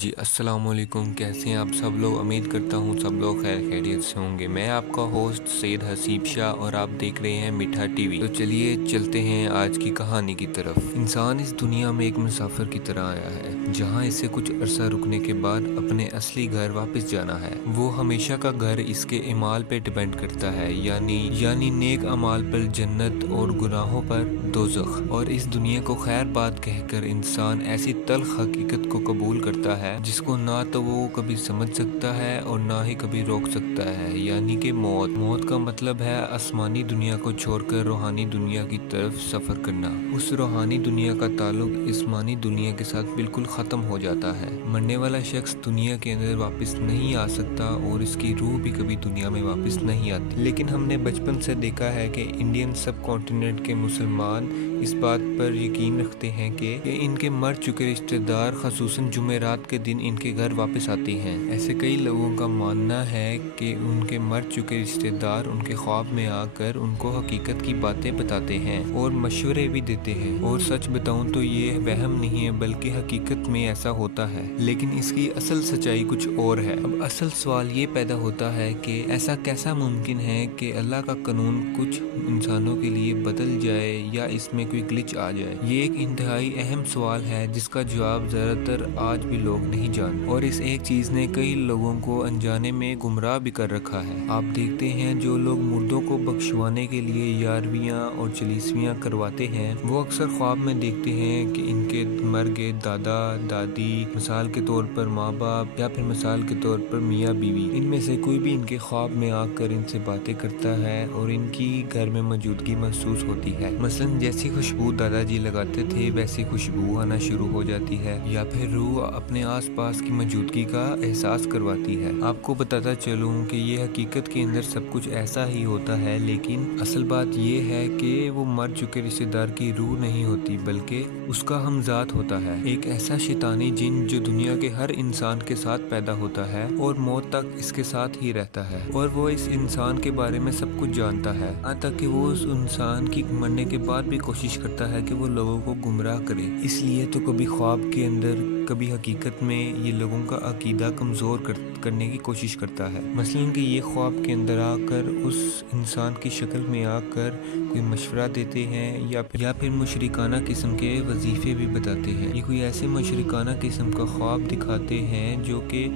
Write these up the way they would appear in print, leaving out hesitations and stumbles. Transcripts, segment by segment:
جی السلام علیکم، کیسے ہیں آپ سب لوگ؟ امید کرتا ہوں سب لوگ خیر خیریت سے ہوں گے۔ میں آپ کا ہوسٹ سید حسیب شاہ اور آپ دیکھ رہے ہیں میٹھا ٹی وی۔ تو چلیے چلتے ہیں آج کی کہانی کی طرف۔ انسان اس دنیا میں ایک مسافر کی طرح آیا ہے، جہاں اسے کچھ عرصہ رکنے کے بعد اپنے اصلی گھر واپس جانا ہے۔ وہ ہمیشہ کا گھر اس کے اعمال پہ ڈیپینڈ کرتا ہے، یعنی نیک اعمال پر جنت اور گناہوں پر دوزخ۔ اور اس دنیا کو خیر بات کہہ کر انسان ایسی تلخ حقیقت کو قبول کرتا ہے جس کو نہ تو وہ کبھی سمجھ سکتا ہے اور نہ ہی کبھی روک سکتا ہے، یعنی کہ موت۔ موت کا مطلب ہے آسمانی دنیا کو چھوڑ کر روحانی دنیا کی طرف سفر کرنا۔ اس روحانی دنیا کا تعلق جسمانی دنیا کے ساتھ بالکل ختم ہو جاتا ہے۔ مرنے والا شخص دنیا کے اندر واپس نہیں آ سکتا اور اس کی روح بھی کبھی دنیا میں واپس نہیں آتی۔ لیکن ہم نے بچپن سے دیکھا ہے کہ انڈین سب کانٹیننٹ کے مسلمان اس بات پر یقین رکھتے ہیں کہ ان کے مر چکے رشتہ دار خصوصاً جمعرات کے دن ان کے گھر واپس آتے ہیں۔ ایسے کئی لوگوں کا ماننا ہے کہ ان کے مر چکے رشتہ دار ان کے خواب میں آ کر ان کو حقیقت کی باتیں بتاتے ہیں اور مشورے بھی دیتے ہیں، اور سچ بتاؤں تو یہ وہم نہیں ہے بلکہ حقیقت میں ایسا ہوتا ہے، لیکن اس کی اصل سچائی کچھ اور ہے۔ اب اصل سوال یہ پیدا ہوتا ہے کہ ایسا کیسا ممکن ہے کہ اللہ کا قانون کچھ انسانوں کے لیے بدل جائے یا اس میں کوئی گلچ آ جائے؟ یہ ایک انتہائی اہم سوال ہے جس کا جواب زیادہ تر آج بھی لوگ نہیں جانتے، اور اس ایک چیز نے کئی لوگوں کو انجانے میں گمراہ بھی کر رکھا ہے۔ آپ دیکھتے ہیں جو لوگ مردوں کو بخشوانے کے لیے یارویاں اور چلیسویاں کرواتے ہیں، وہ اکثر خواب میں دیکھتے ہیں کہ ان کے مر گئے دادا دادی، مثال کے طور پر ماں باپ، یا پھر مثال کے طور پر میاں بیوی، ان میں سے کوئی بھی ان کے خواب میں آ کر ان سے باتیں کرتا ہے اور ان کی گھر میں موجودگی محسوس ہوتی ہے۔ مثلاً جیسی خوشبو دادا جی لگاتے تھے ویسی خوشبو آنا شروع ہو جاتی ہے، یا پھر روح اپنے آس پاس کی موجودگی کا احساس کرواتی ہے۔ آپ کو بتاتا چلوں کہ یہ حقیقت کے اندر سب کچھ ایسا ہی ہوتا ہے، لیکن اصل بات یہ ہے کہ وہ مر چکے رشتہ دار کی روح نہیں ہوتی بلکہ اس کا ہمذات ہوتا ہے، ایک ایسا شیطانی جن جو دنیا کے ہر انسان کے ساتھ پیدا ہوتا ہے اور موت تک اس کے ساتھ ہی رہتا ہے، اور وہ اس انسان کے بارے میں سب کچھ جانتا ہے، یہاں تک کہ وہ اس انسان کی مرنے کے بعد بھی کوشش کرتا ہے کہ وہ لوگوں کو گمراہ کرے۔ اس لیے تو کبھی خواب کے اندر کبھی حقیقت میں یہ لوگوں کا عقیدہ کمزور کرنے کی کوشش کرتا ہے۔ مثلاً کہ یہ خواب کے اندر آ کر اس انسان کی شکل میں آ کر کوئی مشورہ دیتے ہیں یا پھر مشرکانہ قسم کے وظیفے بھی بتاتے ہیں۔ یہ کوئی ایسے مشرکانہ قسم کا خواب دکھاتے ہیں جو کہ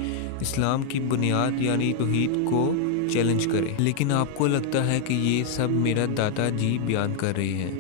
اسلام کی بنیاد یعنی توحید کو چیلنج کرے، لیکن آپ کو لگتا ہے کہ یہ سب میرا دادا جی بیان کر رہے ہیں،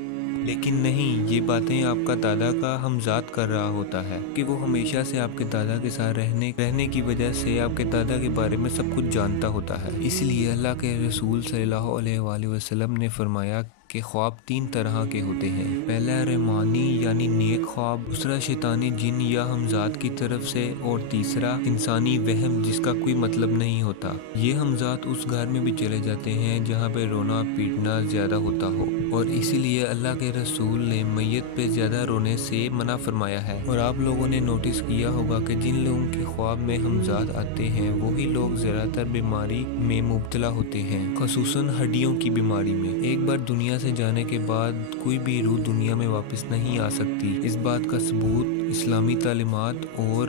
لیکن نہیں، یہ باتیں آپ کا دادا کا ہمذات کر رہا ہوتا ہے کہ وہ ہمیشہ سے آپ کے دادا کے ساتھ رہنے کی وجہ سے آپ کے دادا کے بارے میں سب کچھ جانتا ہوتا ہے۔ اس لیے اللہ کے رسول صلی اللہ علیہ وآلہ وسلم نے فرمایا کہ خواب تین طرح کے ہوتے ہیں۔ پہلا رحمانی یعنی نیک خواب، دوسرا شیطانی جن یا ہمذات کی طرف سے، اور تیسرا انسانی وہم جس کا کوئی مطلب نہیں ہوتا۔ یہ ہمذات اس گھر میں بھی چلے جاتے ہیں جہاں پہ رونا پیٹنا زیادہ ہوتا ہو، اور اسی لیے اللہ کے رسول نے میت پہ زیادہ رونے سے منع فرمایا ہے۔ اور آپ لوگوں نے نوٹس کیا ہوگا کہ جن لوگوں کے خواب میں ہمذات آتے ہیں وہی لوگ زیادہ تر بیماری میں مبتلا ہوتے ہیں، خصوصاً ہڈیوں کی بیماری میں۔ ایک بار دنیا سے جانے کے بعد کوئی بھی روح دنیا میں واپس نہیں آ سکتی۔ اس بات کا ثبوت اسلامی تعلیمات اور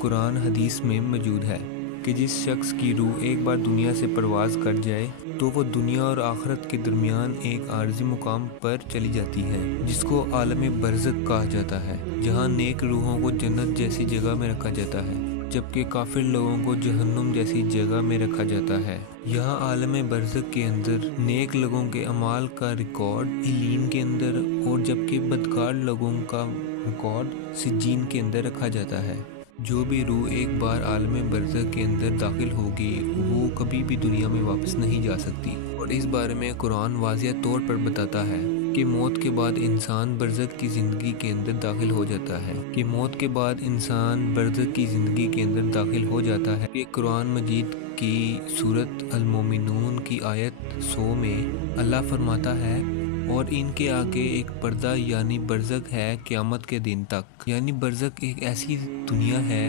قرآن حدیث میں موجود ہے کہ جس شخص کی روح ایک بار دنیا سے پرواز کر جائے تو وہ دنیا اور آخرت کے درمیان ایک عارضی مقام پر چلی جاتی ہے جس کو عالم برزخ کہا جاتا ہے، جہاں نیک روحوں کو جنت جیسی جگہ میں رکھا جاتا ہے جبکہ کافر لوگوں کو جہنم جیسی جگہ میں رکھا جاتا ہے۔ یہاں عالم برزخ کے اندر نیک لوگوں کے اعمال کا ریکارڈ علین کے اندر، اور جبکہ بدکار لوگوں کا ریکارڈ سجین کے اندر رکھا جاتا ہے۔ جو بھی روح ایک بار عالم برزخ کے اندر داخل ہوگی وہ کبھی بھی دنیا میں واپس نہیں جا سکتی، اور اس بارے میں قرآن واضح طور پر بتاتا ہے کہ موت کے بعد انسان برزخ کی زندگی کے اندر داخل ہو جاتا ہے، کہ قرآن مجید کی سورۃ المومنون کی آیت 100 میں اللہ فرماتا ہے، اور ان کے آگے ایک پردہ یعنی برزخ ہے قیامت کے دن تک۔ یعنی برزخ ایک ایسی دنیا ہے